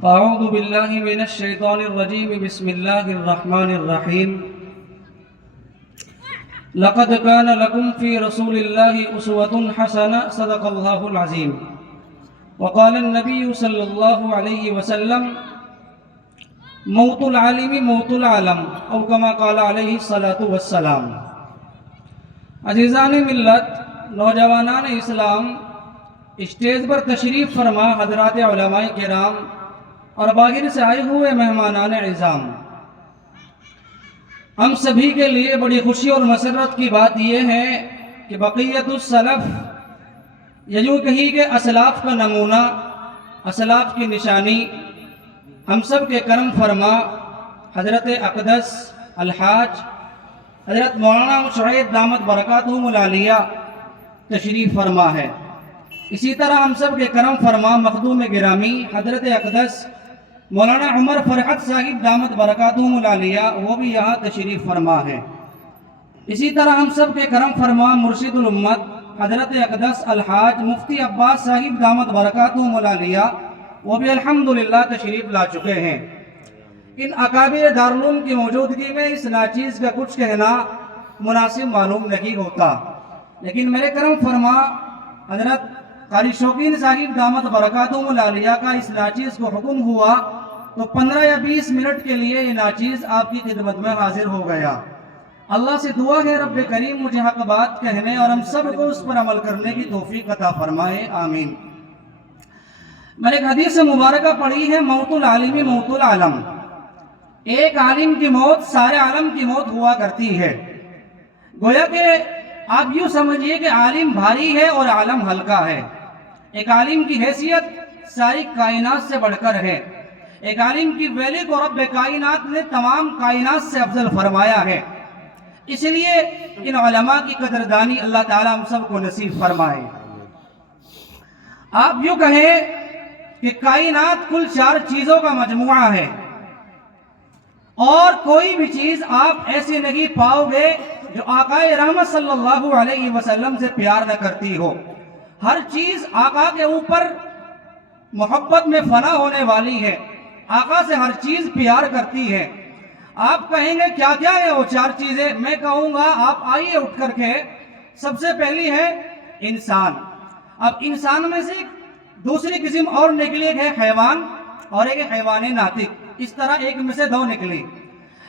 أعوذ بالله من الشيطان الرجيم بسم الله الرحمن الرحيم لقد كان لكم في رسول الله أسوة حسنة صدق الله العظيم وقال النبي صلى الله عليه وسلم موت العالم موت العالم أو كما قال عليه الصلاة والسلام عزیزان ملت، نوجوانان اسلام، اسٹیج پر تشریف فرما حضرات علماء کرام اور باہر سے آئے ہوئے مہمانان اعظام، ہم سبھی کے لیے بڑی خوشی اور مسرت کی بات یہ ہے کہ بقیت السلف، یا یوں کہی کہ اسلاف کا نمونہ، اسلاف کی نشانی، ہم سب کے کرم فرما حضرت اقدس الحاج حضرت مولانا شعیب دامت برکاتہم العالیہ تشریف فرما ہے۔ اسی طرح ہم سب کے کرم فرما مخدوم گرامی حضرت اقدس مولانا عمر فرحت صاحب دامت برکاتہم العالیہ، وہ بھی یہاں تشریف فرما ہے۔ اسی طرح ہم سب کے کرم فرما مرشد الامت حضرت اقدس الحاج مفتی عباس صاحب دامت برکاتہم العالیہ، وہ بھی الحمدللہ تشریف لا چکے ہیں۔ ان اکابر دارالعلوم کی موجودگی میں اس ناچیز کا کچھ کہنا مناسب معلوم نہیں ہوتا، لیکن میرے کرم فرما حضرت قاری شوقین صاحب دامت برکاتہم العالیہ کا اس ناچیز کو حکم ہوا تو 15 یا 20 منٹ کے لیے یہ ناچیز آپ کی خدمت میں حاضر ہو گیا۔ اللہ سے دعا ہے رب کریم مجھے حق بات کہنے اور ہم سب کو اس پر عمل کرنے کی توفیق عطا فرمائے، آمین۔ میں نے ایک حدیث مبارکہ پڑھی ہے، موت العالم موت العالم، ایک عالم کی موت سارے عالم کی موت ہوا کرتی ہے۔ گویا کہ آپ یوں سمجھئے کہ عالم بھاری ہے اور عالم ہلکا ہے۔ ایک عالم کی حیثیت ساری کائنات سے بڑھ کر ہے، ایک عالم کی ویلی کو رب کائنات نے تمام کائنات سے افضل فرمایا ہے۔ اس لیے ان علماء کی قدردانی اللہ تعالیٰ ہم سب کو نصیب فرمائے۔ آپ یوں کہیں کہ کائنات کل 4 چیزوں کا مجموعہ ہے، اور کوئی بھی چیز آپ ایسی نہیں پاؤ گے جو آقا رحمت صلی اللہ علیہ وسلم سے پیار نہ کرتی ہو۔ ہر چیز آقا کے اوپر محبت میں فنا ہونے والی ہے، آقا سے ہر چیز پیار کرتی ہے۔ آپ کہیں گے کیا کیا ہے وہ 4 چیزیں؟ میں کہوں گا آپ آئیے اٹھ کر کے، سب سے پہلی ہے انسان۔ اب انسان میں سے دوسری قسم اور نکلی، ایک ہے حیوان اور ایک ہے حیوان ناطق، اس طرح ایک میں سے 2 نکلی۔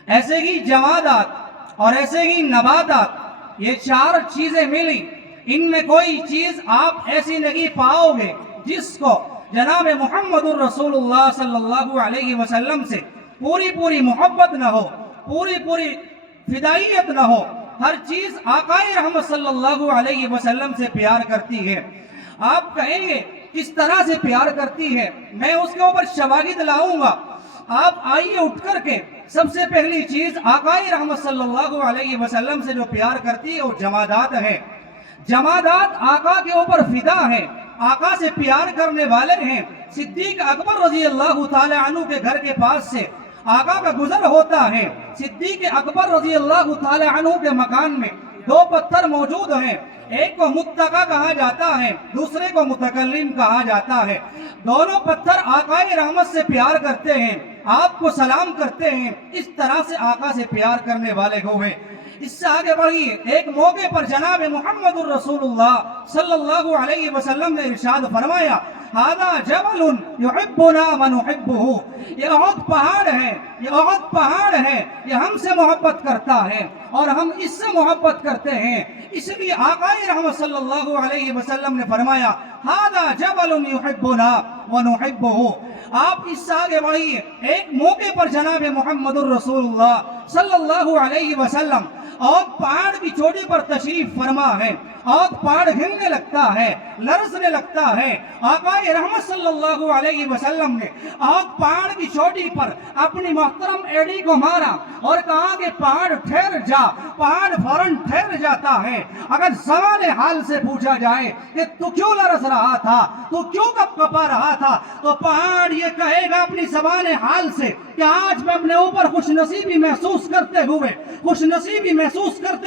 ایسے ہی جمادات اور ایسے ہی نباتات، یہ 4 چیزیں ملی، ان میں کوئی چیز آپ ایسی نہیں پاؤ گے جس کو جناب محمد الرسول اللہ صلی اللہ علیہ وسلم سے پوری محبت نہ ہو، پوری فدائیت نہ ہو۔ ہر چیز آقا رحمت صلی اللہ علیہ وسلم سے پیار کرتی ہے۔ آپ کہیں گے کس طرح سے پیار کرتی ہے؟ میں اس کے اوپر شواہد لاؤں گا۔ آپ آئیے اٹھ کر کے، سب سے پہلی چیز آقا رحمت صلی اللہ علیہ وسلم سے جو پیار کرتی ہے وہ جمادات ہے۔ جمادات آقا کے اوپر فدا ہے، آقا سے پیار کرنے والے ہیں۔ صدیق اکبر رضی اللہ تعالی عنہ کے گھر کے پاس سے آقا کا گزر ہوتا ہے۔ صدیق اکبر رضی اللہ تعالی عنہ کے مکان میں 2 پتھر موجود ہیں، ایک کو متقی کہا جاتا ہے، دوسرے کو متکلم کہا جاتا ہے۔ دونوں پتھر آقا رحمت سے پیار کرتے ہیں، آپ کو سلام کرتے ہیں۔ اس طرح سے آقا سے پیار کرنے والے ہوئے۔ اس سے آگے بڑھیے، ایک موقع پر جناب محمد الرسول اللہ صلی اللہ علیہ وسلم نے ارشاد فرمایا، ھذا جبل یحبنا ونحبہ، یہ احد پہاڑ ہے، یہ احد پہاڑ ہے، یہ ہم سے محبت کرتا ہے اور ہم اس سے محبت کرتے ہیں۔ اس لیے آقا رحمت صلی اللہ علیہ وسلم نے فرمایا، ھذا جبل یحبنا ونحبہ۔ آپ اس سے آگے بڑھیے، ایک موقع پر جناب محمد الرسول اللہ صلی اللہ علیہ وسلم اور پہاڑ کی چوٹی پر تشریف فرما ہے، اور پہاڑ ہلنے لگتا ہے، لرزنے لگتا ہے۔ آقا رحمت صلی اللہ علیہ وسلم نے اور پہاڑ کی چوٹی پر اپنی محترم ایڑی کو مارا اور کہا کہ پہاڑ ٹھہر جا۔ پہاڑ فوراً ٹھہر جاتا ہے۔ اگر زمان حال سے پوچھا جائے کہ تو کیوں لرز رہا تھا، تو کیوں کپکپا رہا تھا، تو پہاڑ یہ کہے گا اپنی زبان حال سے کہ آج میں اپنے اوپر خوش نصیبی محسوس کرتے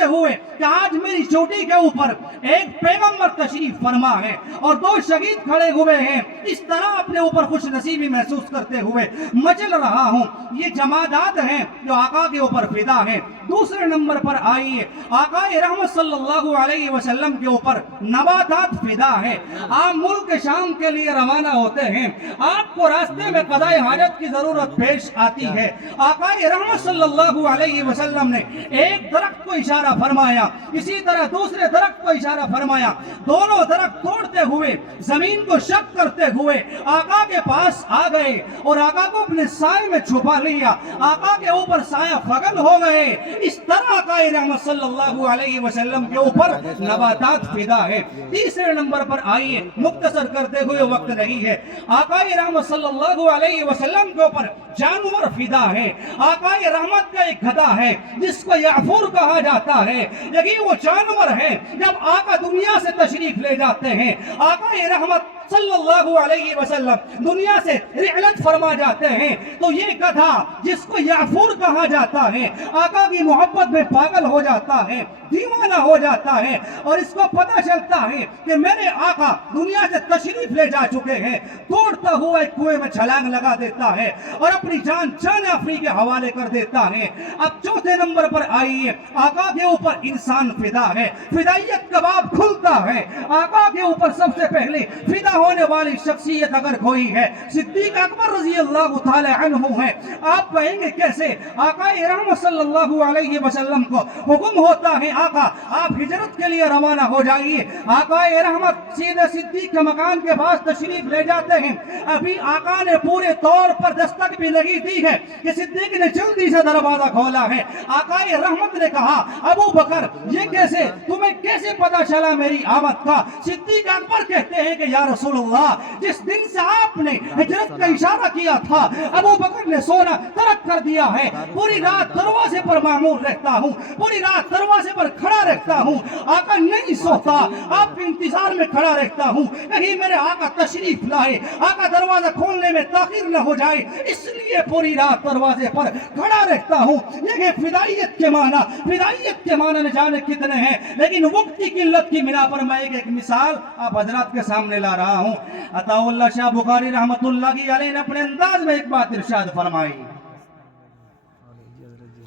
ہوئے کہ آج میری چوٹی کے اوپر ایک پیغمبر تشریف فرما ہے اور دو شہید کھڑے ہوئے ہیں، اس طرح اپنے اوپر خوش نصیبی محسوس کرتے ہوئے مچل رہا ہوں۔ یہ جمادات ہیں جو آقا کے اوپر فدا ہیں۔ دوسرے نمبر پر آئیے، آقا رحمت صلی اللہ علیہ وسلم کے اوپر نباتات فدا ہے۔ آپ ملک شام کے لیے روانہ ہوتے ہیں، آپ کو راستے میں قضاء حاجت کی ضرورت پیش آتی ہے، آقا رحمت صلی اللہ علیہ وسلم نے ایک درخت کو اشارہ فرمایا، اسی طرح دوسرے درخت کو اشارہ فرمایا، دونوں درخت توڑتے ہوئے زمین کو شق کرتے ہوئے آقا کے پاس آ گئے اور آقا کو اپنے سائے میں چھپا لیا، آقا کے اوپر سایہ فگن ہو گئے۔ اس طرح آقا رحمت صلی اللہ علیہ وسلم کے اوپر نباتات فدا ہے۔ تیسرے نمبر پر آئیے، مختصر کرتے ہوئے وقت نہیں ہے، آقا رحمت صلی اللہ علیہ وسلم کے اوپر جانور فدا ہے۔ آقا رحمت کا ایک گدھا ہے جس کو یعفور کہا جاتا ہے، لیکن وہ جانور ہے جب آقا دنیا سے تشریف لے جاتے ہیں، آقا رحمت صلی اللہ علیہ وسلم دنیا سے رحلت فرما جاتے ہیں، تو یہ گدھا جس کو یعفور کہا جاتا ہے آقا کی محبت میں پاگل ہو جاتا ہے، دیوانہ ہو جاتا ہے، اور اس کو پتہ چلتا ہے کہ میرے آقا دنیا سے تشریف لے جا چکے ہیں، توڑتا ہوا ایک کنویں میں چھلانگ لگا دیتا ہے اور اپنی جان آفری کے حوالے کر دیتا ہے۔ اب چوتھے نمبر پر آئیے، آقا کے اوپر انسان فدا ہے، فدائیت کا باب کھلتا ہے۔ آقا کے اوپر سب سے پہلے فدا ہونے والی شخصیت اگر کوئی ہے، صدیق اکبر رضی اللہ تعالی عنہ ہے۔ آپ کہیں گے کیسے؟ آقا رحمت صلی اللہ علیہ وسلم کو حکم ہوتا ہے، آقا آپ ہجرت کے لیے روانہ ہو جائیے۔ آقا رحمت سیدھے صدیق کے مکان کے پاس تشریف لے جاتے ہیں، ابھی آقا نے پورے طور پر دستک بھی نہیں دی ہے کہ صدیق نے جلدی سے دروازہ کھولا ہے۔ آقا رحمت نے کہا، ابو بکر یہ کیسے، تمہیں کیسے پتا چلا میری آمد کا؟ صدیق اکبر کہتے ہیں کہ یا رسول اللہ، جس دن سے آپ نے ہجرت کا اشارہ کیا تھا ابو بکر نے سونا ترک کر دیا ہے، پوری رات دروازے پر معمور رہتا ہوں، پوری رات دروازے پر کھڑا رہتا ہوں، آقا نہیں سوتا، آپ کے انتظار میں کھڑا رہتا ہوں، کہیں میرے آقا تشریف لائے، آقا دروازہ کھولنے میں تاخیر نہ ہو جائے، اس لیے پوری رات دروازے پر کھڑا رہتا ہوں۔ یہ فدائیت کے معنی، فدائیت کے معنی نہ جانے کتنے ہیں، لیکن وقت کی قلت کی بنا پر میں ایک مثال آپ حضرات کے سامنے لا رہا ہوں۔ عطا اللہ شاہ بخاری رحمت اللہ علیہ نے اپنے انداز میں ایک بات ارشاد فرمائی۔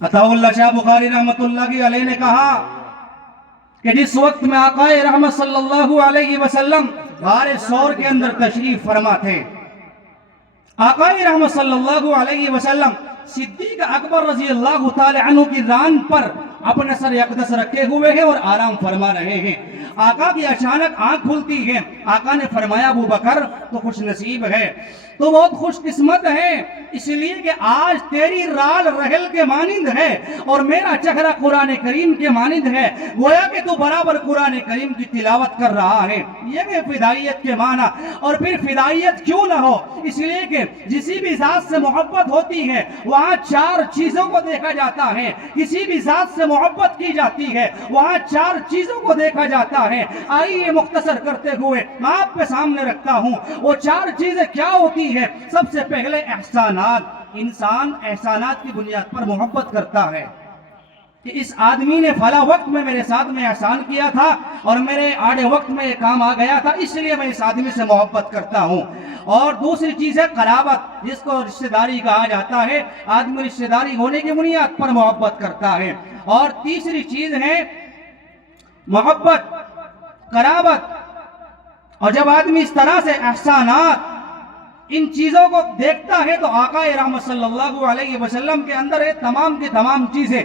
عطا اللہ شاہ بخاری رحمت اللہ علیہ نے کہا کہ جس وقت میں آقا رحمت صلی اللہ علیہ وسلم غار ثور کے اندر تشریف فرما تھے، آقا رحمت صلی اللہ علیہ وسلم صدیق اکبر رضی اللہ تعالی عنہ کی ران پر اپنے سر اقدس رکھے ہوئے ہیں اور آرام فرما رہے ہیں۔ آقا کی اچانک آنکھ کھلتی ہے، آقا نے فرمایا ابو بکر تو خوش نصیب ہے، تو بہت خوش قسمت ہے، اس لیے کہ آج تیری رال رحل کے مانند ہے اور میرا چہرہ قرآن کریم کے مانند ہے، گویا کہ تو برابر قرآن کریم کی تلاوت کر رہا ہے۔ یہ ہے فدائیت کے معنی۔ اور پھر فدائیت کیوں نہ ہو؟ اس لیے کہ جسی بھی ذات سے محبت ہوتی ہے وہاں چار چیزوں کو دیکھا جاتا ہے، کسی بھی ذات سے محبت کی جاتی ہے وہاں چار چیزوں کو دیکھا جاتا ہے۔ آئیے مختصر کرتے ہوئے میں آپ کے سامنے رکھتا ہوں، وہ چار چیزیں کیا ہوتی ہے؟ سب سے پہلے احسانات۔ انسان احسانات کی بنیاد پر محبت کرتا ہے کہ اس آدمی نے فلاں وقت میں میرے ساتھ میں احسان کیا تھا اور میرے آڑے وقت میں یہ کام آ گیا تھا، اس لیے میں اس آدمی سے محبت کرتا ہوں۔ اور دوسری چیز ہے قرابت، جس کو رشتہ داری کہا جاتا ہے، آدمی رشتہ داری ہونے کی بنیاد پر محبت کرتا ہے۔ اور تیسری چیز ہے محبت، قرابت، اور جب آدمی اس طرح سے احسانات ان چیزوں کو دیکھتا ہے تو آقا رحمت صلی اللہ علیہ وسلم کے اندر یہ تمام کی تمام چیزیں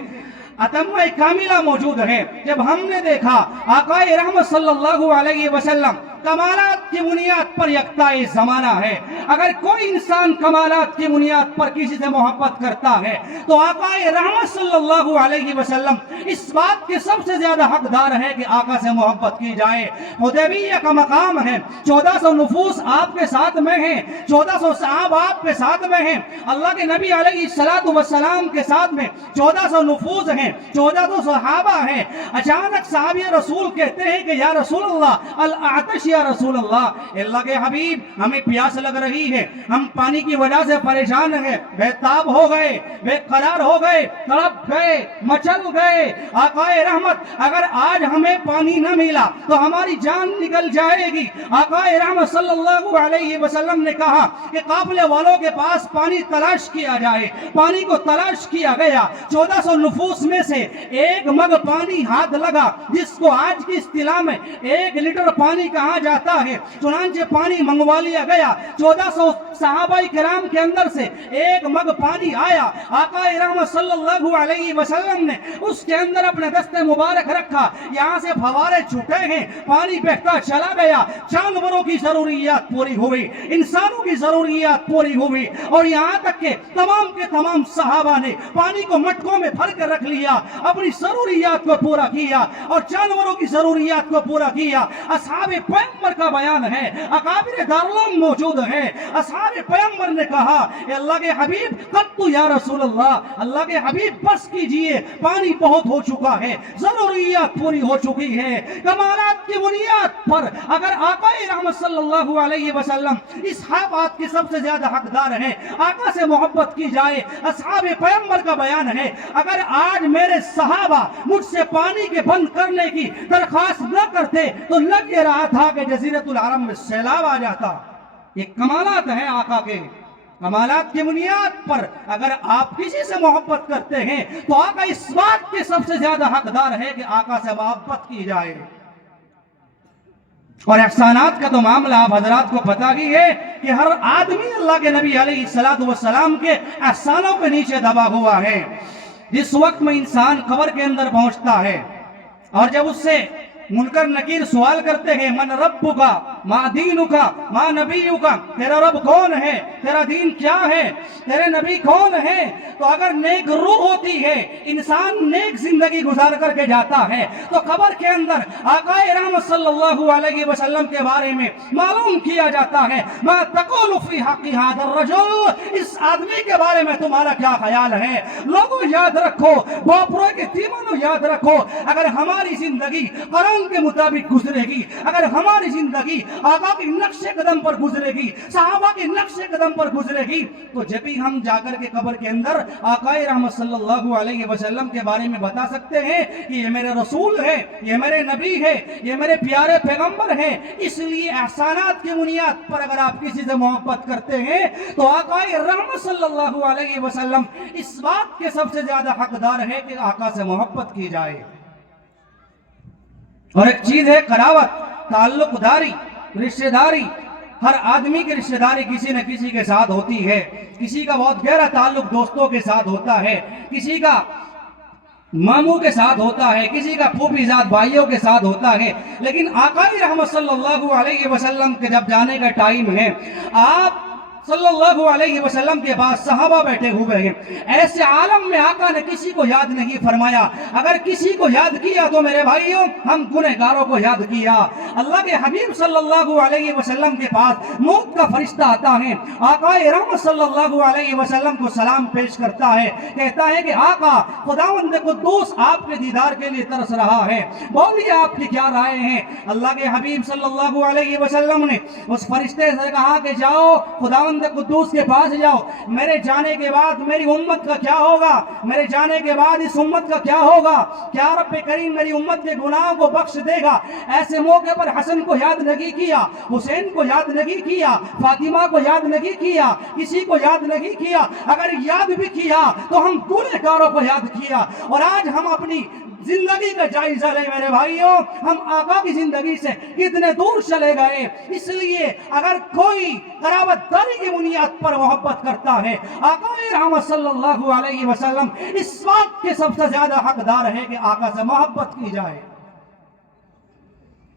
اتمہ کاملہ موجود ہے۔ جب ہم نے دیکھا آقا رحمت صلی اللہ علیہ وسلم کمالات کی بنیاد پر یکتا زمانہ ہے، اگر کوئی انسان کمالات کی بنیاد پر کسی سے محبت کرتا ہے تو آقا رحمت صلی اللہ علیہ وسلم اس بات کے سب سے زیادہ حقدار ہے کہ آقا سے محبت کی جائے۔ حدیبیہ کا مقام ہے، 1400 نفوس آپ کے ساتھ میں ہیں، 1400 صحابہ آپ کے ساتھ میں ہیں، اللہ کے نبی علیہ السلام کے ساتھ میں 1400 نفوس ہیں، 1400 صحابہ ہیں۔ اچانک صحابی رسول کہتے ہیں کہ یا رسول اللہ العطش یا رسول اللہ کے حبیب ہمیں پیاس لگ رہی ہے، ہم پانی کی وجہ سے پریشان ہیں، بے تاب ہو گئے، بے قرار ہو گئے، تڑپ گئے، مچل گئے۔ آقا رحمت اگر آج ہمیں پانی نہ ملا تو ہماری جان نکل جائے گی۔ آقا رحمت صلی اللہ علیہ وسلم نے کہا کہ قافلے والوں کے پاس پانی تلاش کیا جائے۔ پانی کو تلاش کیا گیا، 1400 نفوس میں سے ایک مگ پانی ہاتھ لگا، جس کو آج کی اصطلاح میں 1 لیٹر پانی کہا جاتا ہے۔ چنانچہ پانی منگوا لیا گیا، 1400 صحابہ کرام کے اندر سے ایک مگ پانی آیا۔ آقا رحمت صلی اللہ علیہ وسلم نے اس کے اندر اپنے دست مبارک رکھا، یہاں سے فوارے چھوٹے ہیں، پانی بہتا چلا گیا، جانوروں کی ضروریات پوری ہوئی، انسانوں کی ضروریات پوری ہوئی، اور یہاں تک کہ تمام کے تمام صحابہ نے پانی کو مٹکوں میں بھر کر رکھ لیا، اپنی ضروریات کو پورا کیا اور جانوروں کی ضروریات کو پورا کیا۔ اصحاب پیغمبر کا بیان ہے، اکابر دارالعلوم موجود ہیں، اصحاب پیغمبر نے کہا اے اللہ کے حبیب قطو یا رسول اللہ کے حبیب بس کیجئے، پانی بہت ہو چکا ہے، ضروریات پوری ہو چکی ہے۔ کمالات کی بنیاد پر اگر آقا رحمت صلی اللہ علیہ وسلم اس بات کی سب سے زیادہ حقدار ہیں، آقا سے محبت کی جائے۔ اصحاب پیغمبر کا بیان ہے، اگر آج میرے صحابہ مجھ سے پانی کے بند کرنے کی درخواست نہ کرتے تو لگ یہ رہا تھا کہ جزیرۃ العرب میں سیلاب آ جاتا۔ یہ کمالات ہیں آقا کے، کمالات کی بنیاد پر اگر آپ کسی سے محبت کرتے ہیں تو آقا اس بات کے سب سے زیادہ حقدار ہے کہ آقا سے محبت کی جائے۔ اور احسانات کا تو معاملہ آپ حضرات کو پتہ ہی ہے کہ ہر آدمی اللہ کے نبی علیہ السلام کے احسانوں کے نیچے دبا ہوا ہے۔ جس وقت میں انسان قبر کے اندر پہنچتا ہے اور جب اس سے منکر نکیر سوال کرتے ہیں من ربک ما دینک ما نبیک، تیرا رب کون ہے، تیرا دین کیا ہے، تیرے نبی کون ہے، تو اگر نیک روح ہوتی ہے، انسان نیک زندگی گزار کر کے جاتا ہے تو قبر کے اندر آقا رحمت صلی اللہ علیہ وسلم کے بارے میں معلوم کیا جاتا ہے ما تقول فی حق ھذا الرجل، اس آدمی کے بارے میں تمہارا کیا خیال ہے۔ لوگوں یاد رکھو، باپرو کے تیمانوں یاد رکھو، اگر ہماری زندگی قرآن کے مطابق گزرے گی، اگر ہماری زندگی آقا کے نقش قدم پر گزرے گی، صحابہ کے نقش قدم پر گزرے گی، تو جب ہی ہم جا کر کے قبر کے اندر آقا رحمت صلی اللہ علیہ وسلم کے بارے میں بتا سکتے ہیں کہ یہ میرے رسول ہے، یہ میرے نبی ہے، یہ میرے پیارے پیغمبر ہیں۔ اس لیے احسانات کی بنیاد پر اگر آپ کسی سے محبت کرتے ہیں تو آقا رحمت صلی اللہ علیہ وسلم اس بات کے سب سے زیادہ حقدار ہے کہ آقا سے محبت کی جائے۔ اور ایک چیز ہے قرابت، تعلق داری، رشتہ داری۔ ہر آدمی کی رشتہ داری کسی نہ کسی کے ساتھ ہوتی ہے، کسی کا بہت گہرا تعلق دوستوں کے ساتھ ہوتا ہے، کسی کا ماموں کے ساتھ ہوتا ہے، کسی کا پھوپھی زاد بھائیوں کے ساتھ ہوتا ہے، لیکن آقا رحمت صلی اللہ علیہ وسلم کے جب جانے کا ٹائم ہے، آپ صلی اللہ علیہ وسلم کے بعد صحابہ بیٹھے ہوئے ہیں، ایسے عالم میں آقا نے کسی کو یاد نہیں فرمایا۔ اگر کسی کو یاد کیا تو میرے بھائیوں ہم گنہگاروں کو یاد کیا۔ اللہ کے حبیب صلی اللہ علیہ وسلم کے پاس موت کا فرشتہ آتا ہے، آقا رحمت صلی اللہ علیہ وسلم کو سلام پیش کرتا ہے، کہتا ہے کہ آقا خداوند قدوس آپ کے دیدار کے لیے ترس رہا ہے، بولیے آپ کی کیا رائے ہیں۔ اللہ کے حبیب صلی اللہ علیہ وسلم نے اس فرشتے سے کہا کہ جاؤ خداوند قدوس کے پاس جاؤ، میرے جانے کے بعد میری امت کا کیا ہوگا، میرے جانے کے بعد اس امت کا کیا ہوگا، کیا رب کریم میری امت کے گناہوں کو بخش دے گا۔ ایسے موقع پر حسن کو یاد نہیں کیا، حسین کو یاد نہیں کیا، فاطمہ کو یاد نہیں کیا، کسی کو یاد نہیں کیا۔ اگر یاد بھی کیا تو ہم گنہگاروں کو یاد کیا۔ اور آج ہم اپنی زندگی کا جائزہ لیں میرے بھائیوں، ہم آقا کی زندگی سے کتنے دور چلے گئے۔ اس لیے اگر کوئی قرابت داری کی بنیاد پر محبت کرتا ہے، آقا رحمت صلی اللہ علیہ وسلم اس بات کے سب سے زیادہ حقدار ہے کہ آقا سے محبت کی جائے۔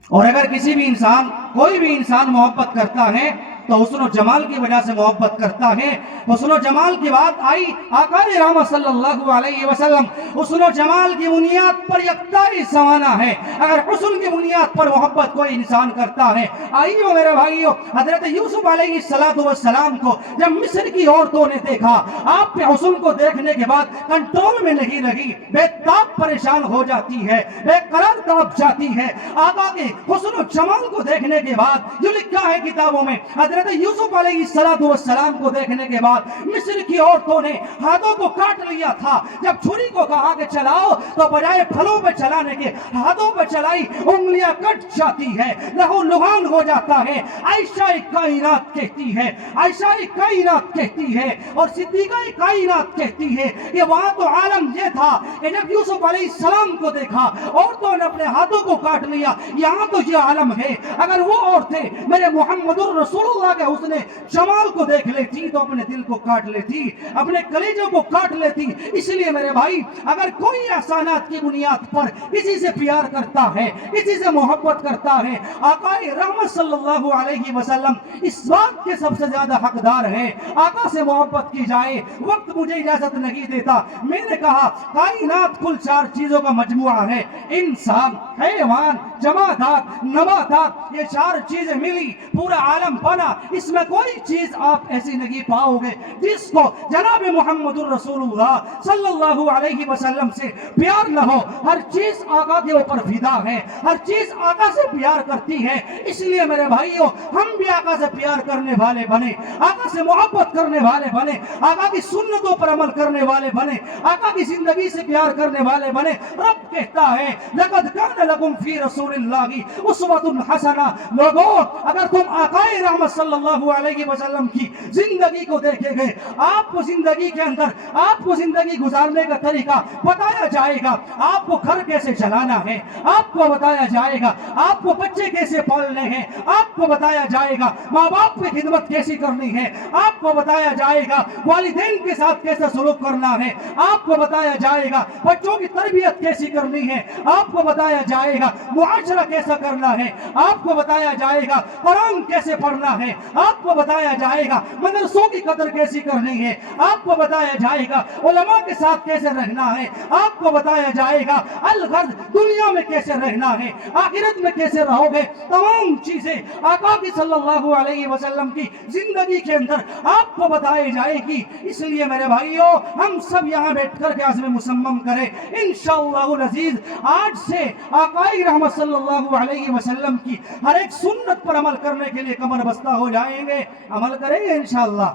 اور اگر کسی بھی انسان، کوئی بھی انسان محبت کرتا ہے تو حسن و جمال کی وجہ سے محبت کرتا ہے۔ حسن و جمال کی بات آئی، آقا رحمت صلی اللہ علیہ وسلم حسن و جمال کی بنیاد پر یکتائی سمانا ہے۔ اگر حسن کی بنیاد پر محبت کوئی انسان کرتا ہے، آئیو میرے بھائیو، حضرت یوسف علیہ السلام کو جب مصر کی عورتوں نے دیکھا، آپ کے حسن کو دیکھنے کے بعد کنٹرول میں نہیں رہی، بے تاب پریشان ہو جاتی ہے، بے قرار تڑپ جاتی ہے۔ آقا کے حسن و جمال کو دیکھنے کے بعد جو لکھا ہے کتابوں میں، حضرت یوسف علیہ السلام کو دیکھنے کے بعد مصر کی عورتوں نے ہاتھوں کو کاٹ لیا تھا۔ جب چھری کو کہا کہ چلاؤ تو بجائے پھلوں پہ چلانے کے ہاتھوں پہ چلائی، انگلیاں کٹ جاتی ہے، لہو لہان ہو جاتا ہے۔ عائشہ کائنات کہتی ہے، عائشہ کائنات کہتی ہے اور صدیقہ کائنات کہتی ہے کہ وہاں تو عالم یہ تھا کہ جب یوسف علیہ السلام کو دیکھا عورتوں نے اپنے ہاتھوں کو کاٹ لیا، یہاں تو یہ عالم ہے۔ اگر وہ عورتیں میرے محمد الرسول اللہ کے حسن جمال کو دیکھ لیتی تو اپنے دل کو کاٹ لیتی، اپنے کلیجوں کو کاٹ لیتی۔ اس لیے میرے بھائی، اگر کوئی احسانات کی بنیاد پر کسی سے پیار کرتا ہے، کسی سے محبت کرتا ہے، آقا رحمت صلی اللہ علیہ وسلم اس بات کے سب سے زیادہ حقدار ہے۔ آقا سے محبت کی جائے، وقت مجھے اجازت نہیں دیتا، میں نے کہا کائنات کل 4 چیزوں کا مجموعہ ہے، انسان، حیوان، جمادات، نباتات، یہ 4 چیزیں ملی پورا عالم بنا۔ اس میں کوئی چیز آپ ایسی نہیں پاؤ گے جس کو جناب محمد الرسول اللہ صلی اللہ علیہ وسلم سے پیار نہ ہو۔ ہر چیز آقا کے اوپر فدا ہے، ہر چیز آقا سے پیار کرتی ہے۔ اس لیے میرے بھائیوں، ہم بھی آقا سے پیار کرنے والے بنے، آقا سے محبت کرنے والے بنے، آقا کی سنتوں پر عمل کرنے والے بنے، آقا کی زندگی سے پیار کرنے والے بنے۔ رب کہتا ہے لَقَدْ كَانَ لَكُمْ فِي رَسُولِ اللَّهِ أُسْوَةٌ حَسَنَةٌ۔ لوگوں، اگر تم آقا رحمت صلی اللہ علیہ وسلم کی زندگی کو دیکھیں گے، آپ کو زندگی کے اندر آپ کو زندگی گزارنے کا طریقہ بتایا جائے گا۔ آپ کو گھر کیسے چلانا ہے آپ کو بتایا جائے گا، آپ کو بچے کیسے پالنے ہیں آپ کو بتایا جائے گا، ماں باپ کی خدمت کیسی کرنی ہے آپ کو بتایا جائے گا، والدین کے ساتھ کیسا سلوک کرنا ہے آپ کو بتایا جائے گا، بچوں کی تربیت کیسی کرنی ہے آپ کو بتایا جائے گا، معاشرہ کیسا کرنا ہے آپ کو بتایا جائے گا، قرآن کیسے پڑھنا ہے آپ کو بتایا جائے گا، مدرسوں کی قدر کیسی کرنی ہے آپ کو بتایا جائے گا، علماء کے ساتھ کیسے رہنا ہے آپ کو بتایا جائے گا، الغرض دنیا میں کیسے رہنا ہے، آخرت میں کیسے رہو گے، تمام چیزیں آقا کی صلی اللہ علیہ وسلم کی زندگی کے اندر آپ کو بتائی جائے گی۔ اس لیے میرے بھائیوں، ہم سب یہاں بیٹھ کر کے عزم مصمم کریں انشاءاللہ العزیز، آج سے آقا رحمت صلی اللہ علیہ وسلم کی ہر ایک سنت پر عمل کرنے کے لیے کمر بستہ ہو جائیں گے، عمل کریں گے انشاءاللہ۔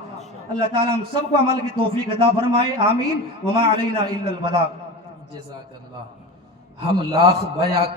اللہ تعالیٰ ہم سب کو عمل کی توفیق عطا فرمائے، آمین۔ وما علینا الا البلاغ۔ جزاک اللہ۔ ہم لاکھ بیعت